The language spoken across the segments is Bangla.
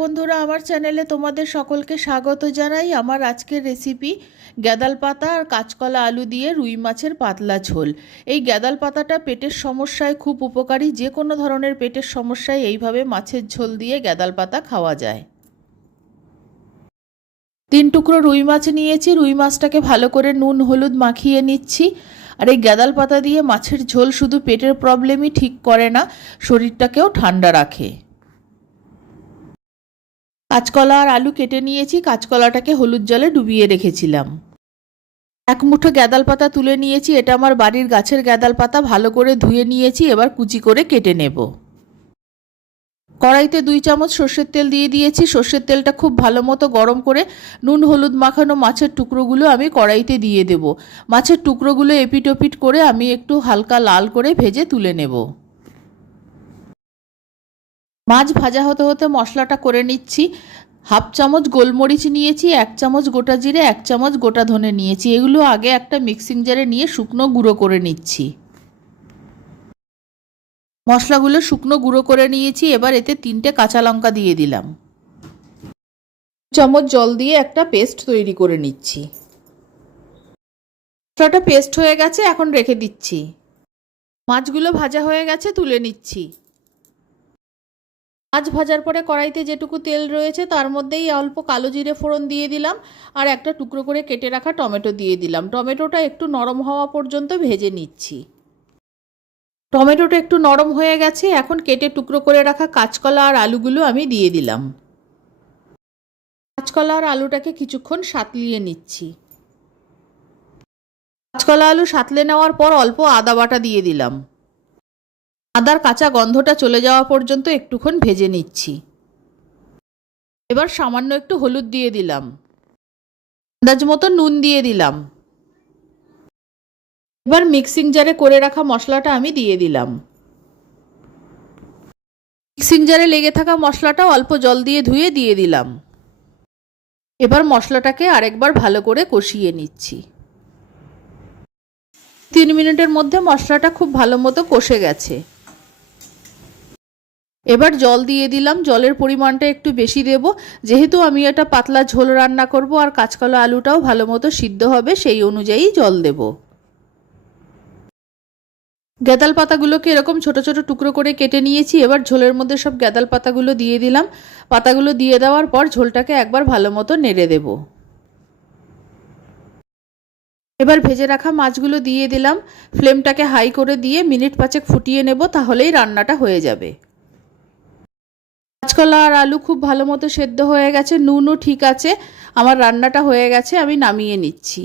বন্ধুরা, আমার চ্যানেলে তোমাদের সকলকে স্বাগত জানাই। আমার আজকের রেসিপি গ্যাদাল পাতা আর কাঁচকলা আলু দিয়ে রুই মাছের পাতলা ঝোল। এই গ্যাদাল পাতাটা পেটের সমস্যায় খুব উপকারী। যে কোনো ধরনের পেটের সমস্যায় এইভাবে মাছের ঝোল দিয়ে গ্যাদাল পাতা খাওয়া যায়। 3 টুকরো রুই মাছ নিয়েছি। রুই মাছটাকে ভালো করে নুন হলুদ মাখিয়ে নিচ্ছি। আর এই গ্যাদাল পাতা দিয়ে মাছের ঝোল শুধু পেটের প্রবলেমই ঠিক করে না, শরীরটাকেও ঠান্ডা রাখে। কাঁচকলা আর আলু কেটে নিয়েছি। কাঁচকলাটাকে হলুদ জলে ডুবিয়ে রেখেছিলাম। 1 মুঠো গ্যাদাল পাতা তুলে নিয়েছি। এটা আমার বাড়ির গাছের গ্যাদাল পাতা। ভালো করে ধুয়ে নিয়েছি। এবার কুচি করে কেটে নেব। কড়াইতে 2 চামচ সর্ষের তেল দিয়ে দিয়েছি। সর্ষের তেলটা খুব ভালো মতো গরম করে নুন হলুদ মাখানো মাছের টুকরোগুলো আমি কড়াইতে দিয়ে দেব। মাছের টুকরোগুলো এপিট ওপিট করে আমি একটু হালকা লাল করে ভেজে তুলে নেব। মাছ ভাজা হতে হতে মশলাটা করে নিচ্ছি। 1/2 চামচ গোলমরিচ নিয়েছি, 1 চামচ গোটা জিরে, 1 চামচ গোটা ধনে নিয়েছি। এগুলো আগে একটা মিক্সিং জারে নিয়ে শুকনো গুঁড়ো করে নিচ্ছি। মশলাগুলো শুকনো গুঁড়ো করে নিয়েছি। এবার এতে 3টে কাঁচা লঙ্কা দিয়ে দিলাম। 2 চামচ জল দিয়ে একটা পেস্ট তৈরি করে নিচ্ছি। মশলাটা পেস্ট হয়ে গেছে, এখন রেখে দিচ্ছি। মাছগুলো ভাজা হয়ে গেছে, তুলে নিচ্ছি। মাছ ভাজার পরে কড়াইতে যেটুকু তেল রয়েছে তার মধ্যেই অল্প কালো জিরে ফোড়ন দিয়ে দিলাম আর একটা টুকরো করে কেটে রাখা টমেটো দিয়ে দিলাম। টমেটোটা একটু নরম হওয়া পর্যন্ত ভেজে নিচ্ছি। টমেটোটা একটু নরম হয়ে গেছে, এখন কেটে টুকরো করে রাখা কাঁচকলা আর আলুগুলো আমি দিয়ে দিলাম। কাঁচকলা আর আলুটাকে কিছুক্ষণ সাঁতলিয়ে নিচ্ছি। কাঁচকলা আলু সাঁতলে নেওয়ার পর অল্প আদা বাটা দিয়ে দিলাম। আদার কাঁচা গন্ধটা চলে যাওয়া পর্যন্ত একটুক্ষণ ভেজে নিচ্ছি। এবার সামান্য একটু হলুদ দিয়ে দিলাম। আন্দাজ মতো নুন দিয়ে দিলাম। এবার মিক্সিং জারে করে রাখা মশলাটা আমি দিয়ে দিলাম। মিক্সিং জারে লেগে থাকা মশলাটা অল্প জল দিয়ে ধুয়ে দিয়ে দিলাম। এবার মশলাটাকে আরেকবার ভালো করে কষিয়ে নিচ্ছি। 3 মিনিটের মধ্যে মশলাটা খুব ভালো মতো কষে গেছে। এবার জল দিয়ে দিলাম। জলের পরিমাণটা একটু বেশি দেব, যেহেতু আমি এটা পাতলা ঝোল রান্না করব আর কাঁচকলা আলুটাও ভালো মতো সিদ্ধ হবে, সেই অনুযায়ী জল দেব। গ্যাদাল পাতাগুলোকে এরকম ছোট ছোট টুকরো করে কেটে নিয়েছি। এবার ঝোলের মধ্যে সব গ্যাদাল পাতাগুলো দিয়ে দিলাম। পাতাগুলো দিয়ে দেওয়ার পর ঝোলটাকে একবার ভালো মতো নেড়ে দেব। এবার ভেজে রাখা মাছগুলো দিয়ে দিলাম। ফ্লেমটাকে হাই করে দিয়ে মিনিট 5 ফুটিয়ে নেব, তাহলেই রান্নাটা হয়ে যাবে। কাঁচকলা আর আলু খুব ভালো মতো সেদ্ধ হয়ে গেছে, নুনও ঠিক আছে। আমার রান্নাটা হয়ে গেছে, আমি নামিয়ে নিচ্ছি।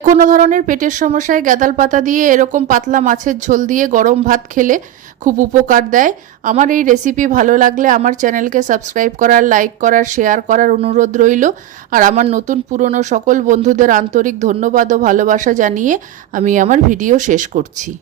কোনো ধরনের পেটের সমস্যায় গ্যাদাল পাতা দিয়ে এরকম পাতলা মাছের ঝোল দিয়ে গরম ভাত খেলে খুব উপকার দেয়। আমার এই রেসিপি ভালো লাগলে আমার চ্যানেলকে সাবস্ক্রাইব করার, লাইক করার, শেয়ার করার অনুরোধ রইল। আর আমার নতুন পুরনো সকল বন্ধুদের আন্তরিক ধন্যবাদ ও ভালোবাসা জানিয়ে আমি আমার ভিডিও শেষ করছি।